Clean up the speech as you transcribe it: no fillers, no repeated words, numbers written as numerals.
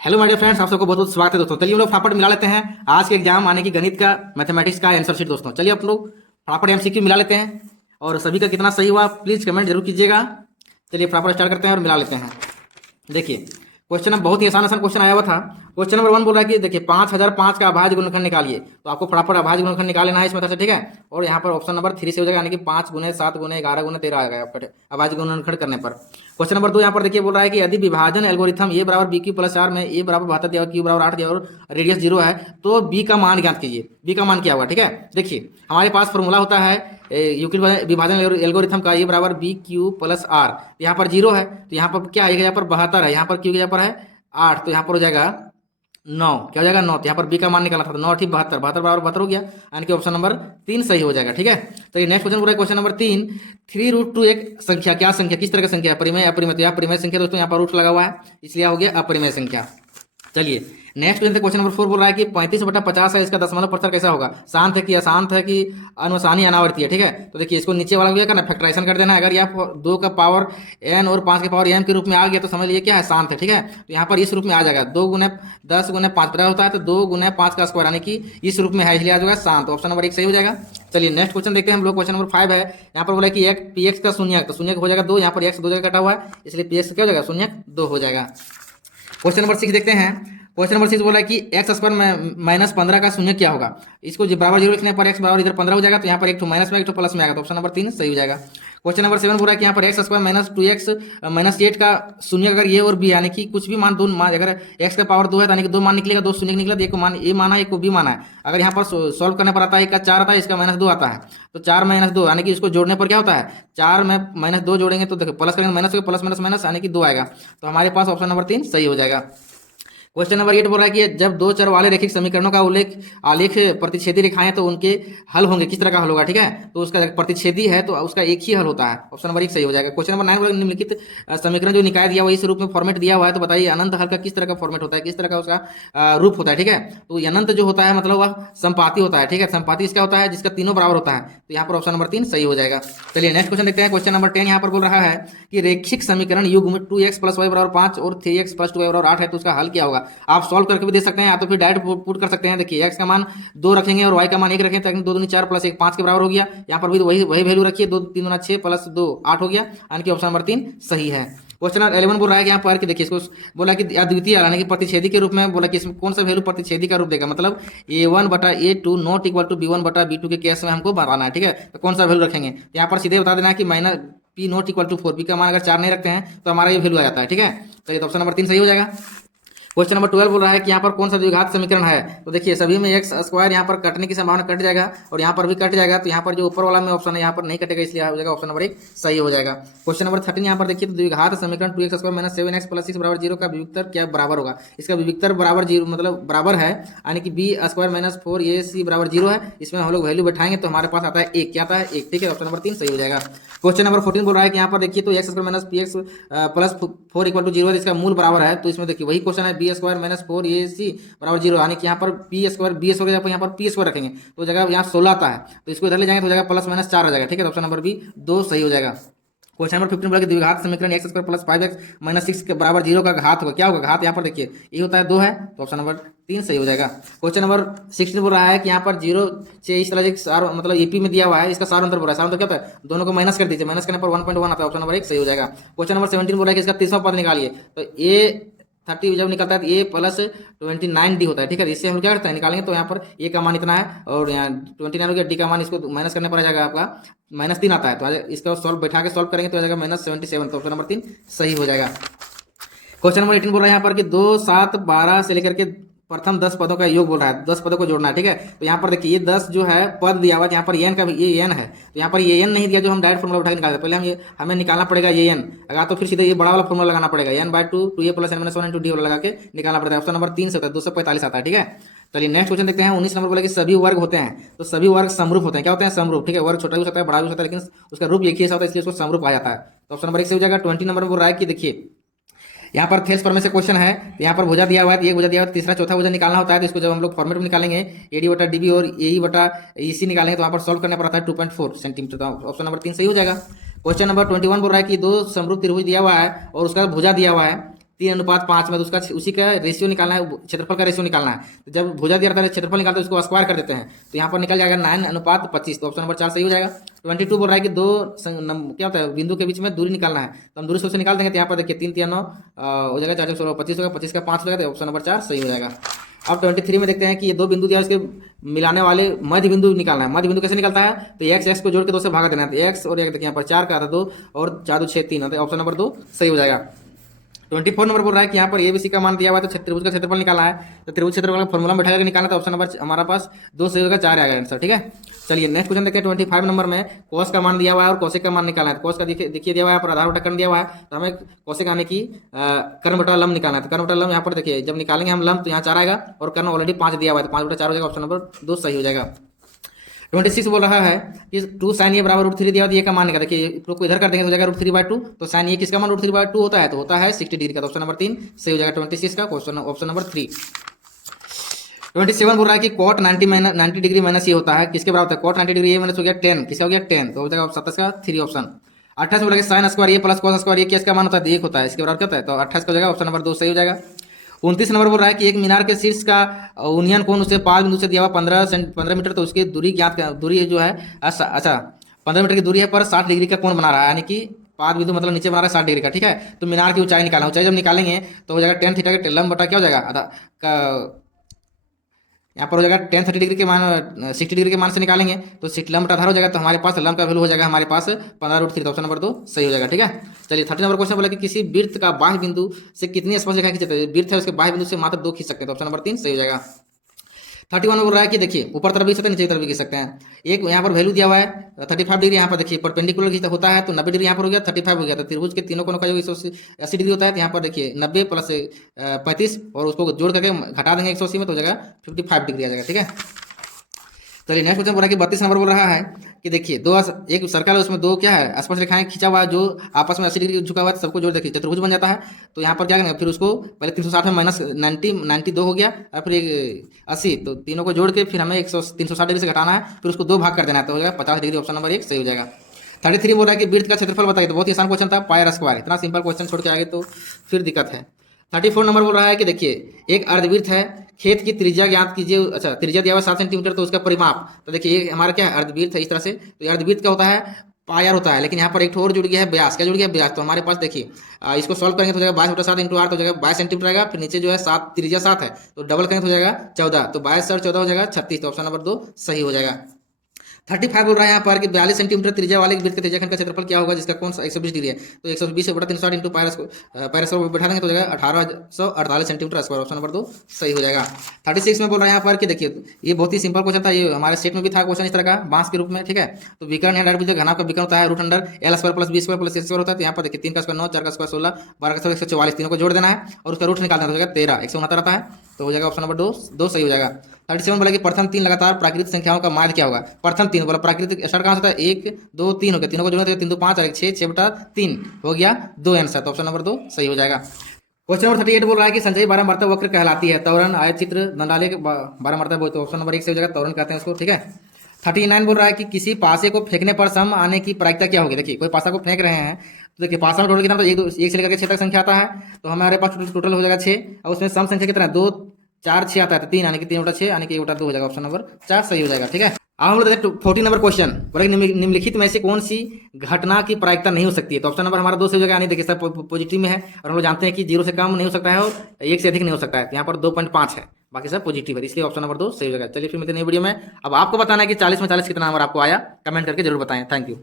Hello my dear friends, आप सबको बहुत बहुत स्वागत है दोस्तों। चलिए हम लोग फटाफट मिला लेते हैं आज के एग्जाम आने की गणित का मैथमेटिक्स का आंसर शीट दोस्तों। चलिए आप लोग फटाफट एमसीक्यू मिला लेते हैं और सभी का कितना सही हुआ प्लीज कमेंट जरूर कीजिएगा। चलिए फटाफट स्टार्ट करते हैं और मिला लेते हैं। देखिए क्वेश्चन बहुत ही आसान आसान क्वेश्चन आया हुआ था। क्वेश्चन नंबर 1 बोल रहा है कि देखिए 5005 का अभाज्य गुणनखंड निकालिए। तो आपको फटाफट अभाज्य गुणनखंड निकाल लेना है इस मेथड से, ठीक है। और यहाँ पर ऑप्शन नंबर 3 से हो जाएगा, यानी कि 5 गुने 7 गुने 11 गुने 13 आ गया आपका अभाज्य गुणनखंड करने पर। क्वेश्चन नंबर 2 यहाँ पर देखिए बोल रहा है कि यदि विभाजन एल्गोरिथम ए बराबर बी क्यू प्लस 4 में ए बराबर 72 दिया, क्यू बराबर 8 दिया और रेडियस 0 है तो बी का मान ज्ञात कीजिए। बी का मान क्या होगा, ठीक है। देखिए हमारे पास फॉर्मूला होता है यूक्लिड विभाजन एल्गोरिथम का, ए बराबर बी क्यू प्लस आर। यहाँ पर 0 है तो यहाँ पर क्या आएगा, यहाँ पर 72 है, यहाँ पर क्यू की जगह पर है 8 तो यहाँ पर हो जाएगा 9। क्या हो जाएगा 9। तो यहाँ पर बी का मान निकालना था तो 9 ठीक 72, 72 बराबर 72 हो गया, यानी कि ऑप्शन नंबर 3 सही हो जाएगा, ठीक है। तो नेक्स्ट क्वेश्चन पूरा क्वेश्चन नंबर 3, 3√2 एक संख्या, क्या संख्या, किस तरह की संख्या, परिमेय अपरिमेय। तो यहाँ परिमेय संख्या दोस्तों, यहाँ पर रूट लगा हुआ है इसलिए हो गया अपरिमेय संख्या। चलिए नेक्स्ट क्वेश्चन नंबर 4 बोल रहा है कि 35/50 है, इसका दशमलव प्रतिशत कैसा होगा, शांत है कि अशांत है कि अनुसानी अनावर्ती है, ठीक है। तो देखिए इसको नीचे वाला क्या करना, फैक्टराइजेशन कर देना है। अगर यह 2 का पावर n और 5 के पावर m के रूप में आ गया तो समझ लीजिए क्या है, शांत है, ठीक है। तो यहाँ पर इस रूप में आ जाएगा 2 गुने 10 गुने 5 पता होता है तो 2 गुने 5 का स्क्वायर, यानी कि इस रूप में है इसलिए आ जाएगा शांत। ऑप्शन नंबर 1 सही हो जाएगा। चलिए नेक्स्ट क्वेश्चन देखते हैं हम लोग। क्वेश्चन नंबर 5 है, यहाँ पर बोला कि एक px का शून्यक, तो शून्यक हो जाएगा 2, यहाँ पर x 2 जगह कटा हुआ है इसलिए px क्या हो जाएगा, शून्यक 2 हो जाएगा। क्वेश्चन नंबर 6 देखते हैं। क्वेश्चन नंबर 6 बोला है कि एक्स स्क्वायर माइनस 15 का शून्य क्या होगा। इसको बराबर 0 लिखने पर एक्स बराबर इधर 15 हो जाएगा तो यहाँ पर एक माइनस में एक प्लस में आएगा तो ऑप्शन नंबर 3 सही हो जाएगा। क्वेश्चन नंबर 7 बोल रहा है कि यहाँ पर x square minus 2x minus 8 का शून्य अगर ये और बी, यानी कि कुछ भी मान, दो मान, अगर एक्स का पावर 2 है तो यानी कि 2 मान निकलेगा, 2 शून्य निकला, एक को मान ए माना है, एक को बी माना है। अगर यहाँ पर सॉल्व करने पर आता है, एक का 4 आता है, इसका -2 आता है तो 4 - 2 यानी कि इसको जोड़ने पर क्या होता है, 4 में -2 जोड़ेंगे तो देखो प्लस करेंगे माइनस प्लस माइनस माइनस यानी कि 2 आएगा तो हमारे पास ऑप्शन नंबर 3 सही हो जाएगा। क्वेश्चन नंबर 8 बोल रहा है कि जब दो चर वाले रैखिक समीकरणों का आलेख प्रतिच्छेदी रेखाएं तो उनके हल होंगे, किस तरह का हल होगा, ठीक है। तो उसका प्रतिच्छेदी है तो उसका एक ही हल होता है, ऑप्शन नंबर 1 सही हो जाएगा। क्वेश्चन नंबर 9 बोला निम्नलिखित समीकरण जो निकाय दिया हुआ इस रूप में फॉर्मेट दिया हुआ है तो बताइए अनंत हल का किस तरह का फॉर्मेट होता है, किस तरह का उसका रूप होता है, ठीक है। तो अनंत जो होता है मतलब वह संपाती होता है, ठीक है। संपाती इसका होता है जिसका तीनों बराबर होता है तो यहाँ पर ऑप्शन नंबर 3 सही हो जाएगा। चलिए नेक्स्ट क्वेश्चन देखते हैं। क्वेश्चन नंबर 10 यहाँ पर बोल रहा है कि रैखिक समीकरण युग्म 2x + y = 5 और 3x + 2y = 8 है तो उसका हल क्या होगा। आप सॉल्व करके भी दे सकते हैं या तो फिर डायरेक्ट पुट कर सकते हैं। देखिए x का मान 2 रखेंगे और y का मान 1 रखेंगे तो 2 दूनी 4 + 1 5 के बराबर हो गया। यहाँ पर भी वही वैल्यू रखिए, 2 3 दूना 6 + 2 8 हो गया, यानी कि ऑप्शन नंबर 3 सही है। क्वेश्चन नंबर 11 बोल रहा है कि यहाँ पर कि देखिए इसको बोला कि अद्वितीय यानी कि प्रतिच्छेदी के रूप में बोला कि इसमें कौन सा वैल्यू प्रतिच्छेदी का रूप देगा, मतलब a1/a2 not equal to b1/b2 के केस में हमको बनाना है, ठीक है। तो कौन सा वैल्यू रखेंगे, तो यहाँ पर सीधे बता देना है कि -p not equal to 4, b का मान अगर 4 नहीं रखते हैं तो हमारा ये वैल्यू आ जाता है, ठीक है। तो ये ऑप्शन नंबर 3 सही हो जाएगा। क्वेश्चन नंबर 12 बोल रहा है कि यहाँ पर कौन सा द्विघात समीकरण है। तो देखिए सभी में एक्स स्क्वायर यहाँ पर कटने की संभावना कट जाएगा और यहाँ पर भी कट जाएगा तो यहाँ पर जो ऊपर वाला में ऑप्शन है यहाँ पर नहीं कटेगा इसलिए हो जाएगा ऑप्शन नंबर 1 सही हो जाएगा। क्वेश्चन नंबर 13 यहाँ पर देखिए तो द्विघात समीकरण 2x² - 7x + 6 = 0 का विविक्तर क्या बराबर होगा। इसका विविक्तर बराबर 0 मतलब बराबर है, यानी कि b² - 4ac = 0 है। इसमें हम लोग वैल्यू बैठाएंगे तो हमारे पास आता है 1, क्या आता है 1, ठीक है। ऑप्शन नंबर 3 सही हो जाएगा। क्वेश्चन नंबर 14 बोल रहा है कि यहाँ पर देखिए तो x² - px + 4 = 0 है, इसका मूल बराबर है। तो इसमें देखिए वही क्वेश्चन है b² - 4ac = 0, यानी कि यहाँ पर p² bs हो गया, यहाँ पर p² रखेंगे तो जगह यहाँ 16 आता है तो इसको इधर ले जाएंगे तो जगह +-4 आ जाएगा, ठीक है। ऑप्शन नंबर बी 2 सही हो जाएगा। क्वेश्चन नंबर 15 बोला कि द्विघात समीकरण x² + 5x - 6 के बराबर 0 का घात होगा, क्या होगा घात, यहाँ पर देखिए ये होता है 2 है तो ऑप्शन नंबर 3 सही हो जाएगा। क्वेश्चन नंबर 16 बोल रहा है कि यहाँ पर 0 से इस तरह से मतलब एपी में दिया हुआ है, इसका सार अंतर बोल रहा है। सार अंतर क्या होता है, दोनों को माइनस कर दीजिए, माइनस करने पर 1.1 आता है, ऑप्शन नंबर 1 सही हो जाएगा। क्वेश्चन नंबर 17 बोल रहा है कि इसका तीसरा पद निकालिए। तो a30 जब निकलता है तो a + 29d होता है, ठीक है। इससे हम क्या करते हैं निकालेंगे तो यहाँ पर a का मान इतना है और यहाँ 29 हो गया, d का मान इसको माइनस करने पर आ जाएगा आपका -3 आता है तो इसका सॉल्व बैठा के सॉल्व करेंगे तो आ जाएगा -77 तो ऑप्शन नंबर 3 सही हो जाएगा। क्वेश्चन नंबर 18 बोल रहा है यहाँ पर कि 2 7 12 से लेकर के प्रथम 10 पदों का योग बोल रहा है, 10 पदों को जोड़ना है, ठीक है। तो यहाँ पर देखिए ये 10 जो है पद दिया हुआ है, यहाँ पर एन का भी ये एन है तो यहाँ पर ये एन नहीं दिया जो हम डायरेक्ट फॉर्मूला उठा के निकालते हैं। पहले हमें निकालना पड़ेगा ये एन, अगर तो फिर सीधे ये बड़ा वाला फॉर्मूला लगाना पड़ेगा n/2 2a + n - 1 × d वाला लगा के निकालना पड़ता है। ऑप्शन नंबर 3 से होता है 245 आता है, ठीक है। चलिए नेक्स्ट क्वेश्चन देखते हैं। 19 नंबर बोला कि सभी वर्ग होते हैं तो सभी वर्ग समरूप होते हैं, क्या होते हैं समरूप, ठीक है। वर्ग छोटा भी हो सकता है बड़ा भी हो सकता है लेकिन उसका रूप एक ही ऐसा होता है इसलिए उसको समरूप आ जाता है तो ऑप्शन नंबर 1 से हो जाएगा। 20 नंबर बोल रहा है कि देखिए यहाँ पर थेल्स प्रमेय से क्वेश्चन है, यहाँ पर भुजा दिया हुआ है, एक भुजा दिया हुआ है, तीसरा चौथा भुजा निकालना होता है तो इसको जब हम लोग फॉर्मेट में निकालेंगे AD/DB और AE/EC निकालेंगे तो वहाँ पर सॉल्व करने पर आता है 2.4 सेंटीमीटर, तो ऑप्शन नंबर 3 सही हो जाएगा। क्वेश्चन नंबर 21 बोल रहा है कि 2 समरूप त्रिभुज दिया हुआ है और उसका भुजा दिया हुआ है 3:5 में, तो उसका उसी का रेशियो निकालना है, क्षेत्रफल का रेशियो निकालना है। तो जब भुजा दिया रहता है क्षेत्रफल निकालते हैं उसको स्क्वायर कर देते हैं, तो यहाँ पर निकल जाएगा 9:25। तो ऑप्शन नंबर 4 सही हो जाएगा। 22 बोल रहा है कि क्या होता है बिंदु के बीच में दूरी निकालना है, तो हम दूरी से निकाल देंगे। तो यहाँ पर देखिए 3 3 9 हो जाएगा, 4 4 16 25 होगा, 25 का 5 हो जाएगा, तो ऑप्शन नंबर 4 सही हो जाएगा। अब 23 में देखते हैं कि ये दो बिंदु दिया, उसके मिलाने वाले मध्य बिंदु निकालना है। मध्य बिंदु कैसे निकलता है, तो x को जोड़ के 2 से भागा देना है, तो x और एक देखिए यहाँ पर 4 का था 2 और 4 2 6 3, तो ऑप्शन नंबर 2 सही हो जाएगा। 24 नंबर बोल रहा है कि यहाँ पर एबीसी का मान दिया हुआ है, तो त्रिभुज का क्षेत्रफल निकालना है, तो त्रिभुज क्षेत्रफल का फॉर्मूला में बैठा करके निकालना, तो ऑप्शन नंबर हमारा पास 2 सही होगा, 4 आएगा आंसर। ठीक है, चलिए नेक्स्ट क्वेश्चन देखते हैं। 25 नंबर में कॉस का मान दिया हुआ है और कोसेक का मान निकालना है। तो कॉस का देखिए दिया हुआ है, पर आधार बटा कर्ण दिया हुआ है, तो हमें कोसेक आने की कर्ण बटा लंब निकालना है। तो कर्ण बटा लंब यहाँ पर देखिए जब निकालेंगे हम लंब, तो यहाँ 4 आएगा और कर्ण ऑलरेडी 5 दिया हुआ है, तो 5/4 हो जाएगा, ऑप्शन नंबर 2 सही हो जाएगा। 26 बोल रहा है कि 2 sin a बराबर √3 दिया, ये का मान निकाल। देखिए प्रूफ को इधर कर देंगे तो हो जाएगा √3/2, तो sin a किसका मान √3/2 होता है, तो होता है 60 डिग्री का, तो ऑप्शन नंबर 3 सही हो जाएगा 26 का क्वेश्चन, ऑप्शन नंबर 3। 27 बोल रहा है कि cot 90 डिग्री माइनस ये होता है, किसके बराबर होता है, cot 90 डिग्री ये माइनस हो गया 10, किसका हो गया 10, तो हो जाएगा 27 का 3 ऑप्शन। 28 बोला कि sin स्क्वायर ए प्लस cos स्क्वायर ए किसका मान होता है, 1 होता है, इसके बराबर क्या होता है, तो 28 का हो जाएगा, ऑप्शन नंबर 2 सही हो जाएगा। 29 नंबर बोल रहा है कि एक मीनार के शीर्ष का यूनियन कोण उसे 5 बिंदु से दिया हुआ 15 मीटर, तो उसकी दूरी ज्ञात, दूरी जो है अच्छा 15 मीटर की दूरी है पर 60 डिग्री का कोण बना रहा है, यानी कि 5 बिंदु मतलब नीचे बना रहा है 60 डिग्री का। ठीक है, तो मीनार की ऊंचाई निकालना, ऊंचाई जब निकालेंगे तो हो जाएगा tan थीटा का लंब बटा क्या हो जाएगा आधा का, यहाँ पर हो जाएगा tan 30 डिग्री के मान 60 डिग्री के मान से निकालेंगे, तो लंब बटा आधार हो जाएगा, तो हमारे पास लंब का वैल्यू हो जाएगा हमारे पास 15√3, तो ऑप्शन नंबर 2 सही हो जाएगा। ठीक है, चलिए 30 नंबर क्वेश्चन बोला कि किसी वृत्त का बाह्य बिंदु से कितनी स्पर्श रेखा खींच सकते हैं, वृत्त है उसके बाह्य बिंदु से मात्र 2 खींच सकते हैं, तो ऑप्शन नंबर 3 सही हो जाएगा। 31 बोल रहा है कि देखिए ऊपर तरफ भी सकते हैं नीचे तरफ भी खींच सकते हैं। एक यहाँ पर वैल्यू दिया हुआ है 35 डिग्री, यहाँ पर देखिए परपेंडिकुलर खींचता होता है, तो 90 डिग्री यहाँ पर हो गया, 35 हो गया, तो त्रिभुज के तीनों कोनों का जो 180 डिग्री होता है, तो यहाँ पर देखिए 90 प्लस 35 और उसको जोड़ करके घटा देंगे 180 में, तो हो जाएगा 55 डिग्री आ जाएगा। ठीक है, चलिए नेक्स्ट क्वेश्चन बोल रहा है कि 32 नंबर बोल रहा है कि देखिए एक सर्कल है, उसमें दो क्या है स्पर्श रेखाएं खींचा हुआ है, जो आपस में 80 डिग्री झुका हुआ है, सबको जोड़ देखिए चतुर्भुज बन जाता है। तो यहाँ पर क्या करेंगे, फिर उसको पहले 360 में माइनस 92 हो गया और फिर 80, तो तीनों को जोड़ के फिर हमें 360 डिग्री से घटाना है, फिर उसको 2 भाग कर देना है, तो हो जाएगा 50 डिग्री, ऑप्शन नंबर 1 सही हो जाएगा। 33 बोल रहा है कि वृत्त का क्षेत्रफल बताइए, तो बहुत ही आसान क्वेश्चन था, पाई स्क्वायर, इतना सिंपल क्वेश्चन छोड़ के आगे तो फिर दिक्कत है। 34 नंबर बोल रहा है कि देखिए एक अर्धवृत्त है, खेत की त्रिज्या ज्ञात कीजिए, अच्छा त्रिज्या दिया हुआ 7 सेंटीमीटर, तो उसका परिमाप, तो देखिए ये हमारा क्या है अर्धवृत्त है इस तरह से, तो ये अर्धवृत्त क्या होता है पायर होता है, लेकिन यहाँ पर एक और जुड़ गया है व्यास, क्या जुड़ गया व्यास, तो हमारे पास देखिए इसको सॉल्व करेंगे तो हो जाएगा 22/7 × 8 तो हो जाएगा 22 सेंटीमीटर आएगा, फिर नीचे जो है 7 त्रिज्या 7 है, तो डबल करेंगे तो हो जाएगा 14, तो 22 और 14 हो जाएगा 36, तो ऑप्शन नंबर 2 सही हो जाएगा। 35 बोल रहा है यहाँ पर कि 42 सेंटीमीटर त्रिज्या वाले वृत्त के त्रिज्याखंड का क्षेत्रफल क्या होगा, जिसका कोण 120 डिग्री है, तो 120 बटा 360 इंटू पाई स्क्वायर बैठा देंगे तो हो जाएगा 1848 सेंटीमीटर स्क्वायर, ऑप्शन नंबर 2 सही हो जाएगा। 36 में बोल रहा है यहाँ पर कि देखिए ये बहुत ही सिंपल क्वेश्चन था, ये हमारे स्टेट में भी था क्वेश्चन इस तरह का बांस के रूप में। ठीक है, तो विकर्ण है डायरेक्ट घनाभ का विकर्ण होता है √L² + B² + C² होता है, तो यहाँ पर देखिए 3 का स्क्वायर 9, 4 का स्क्वायर 16, 12 का स्क्वायर 144, तीनों को जोड़ देना है और उसका रूट निकालना है, तो हो जाएगा 13, 169 आता है, तो हो जाएगा ऑप्शन नंबर 2 सही हो जाएगा। 37 बोला कि प्रथम 3 लगातार प्राकृतिक संख्याओं का माध्य क्या होगा, प्रथम 3 बोला प्राकृतिक स्टार्ट कहाँ से होता है 1 2 3 हो गया, तीनों को जोड़ने 3 2 5 और 6 6/3 हो गया 2 आंसर, तो ऑप्शन नंबर 2 सही हो जाएगा। क्वेश्चन नंबर 38 बोल रहा है कि संचयी 12 वक्र कहलाती है, तोरण आयत चित्र दंडाले के 12 बोलते, तो ऑप्शन नंबर 1 सही हो जाएगा, तोरण कहते हैं उसको। ठीक है, 39 बोल रहा है कि किसी पासे को फेंकने पर सम आने की प्रायिकता क्या होगी, देखिए कोई पासा को फेंक रहे हैं, तो देखिए पासा में टोटल कितना, तो 1 से लेकर 6 तक संख्या आता है, तो हमारे पास टोटल हो जाएगा 6, और उसमें सम संख्या कितना है 2 4 6 आता है, तो 3 यानी कि 3/6 यानी कि 1/2 हो जाएगा, ऑप्शन नंबर 4 सही हो जाएगा। ठीक है, अब हम लोग देखते हैं 40 नंबर क्वेश्चन बोला कि निम्नलिखित में से कौन सी घटना की प्रायिकता नहीं हो सकती है, तो ऑप्शन नंबर हमारा 2 सही हो जाएगा, यानी देखिए सब पॉजिटिव में है, और हम लोग जानते हैं कि 0 से कम नहीं हो सकता है और 1 से अधिक नहीं हो सकता है, तो यहाँ पर 2.5 है, बाकी सब पॉजिटिव है, इसलिए ऑप्शन नंबर 2 सही हो जाएगा। चलिए फिर मिलते हैं नई वीडियो में। अब आपको बताना है कि 40 में 40 कितना नंबर आपको आया, कमेंट करके जरूर बताएं। Thank you.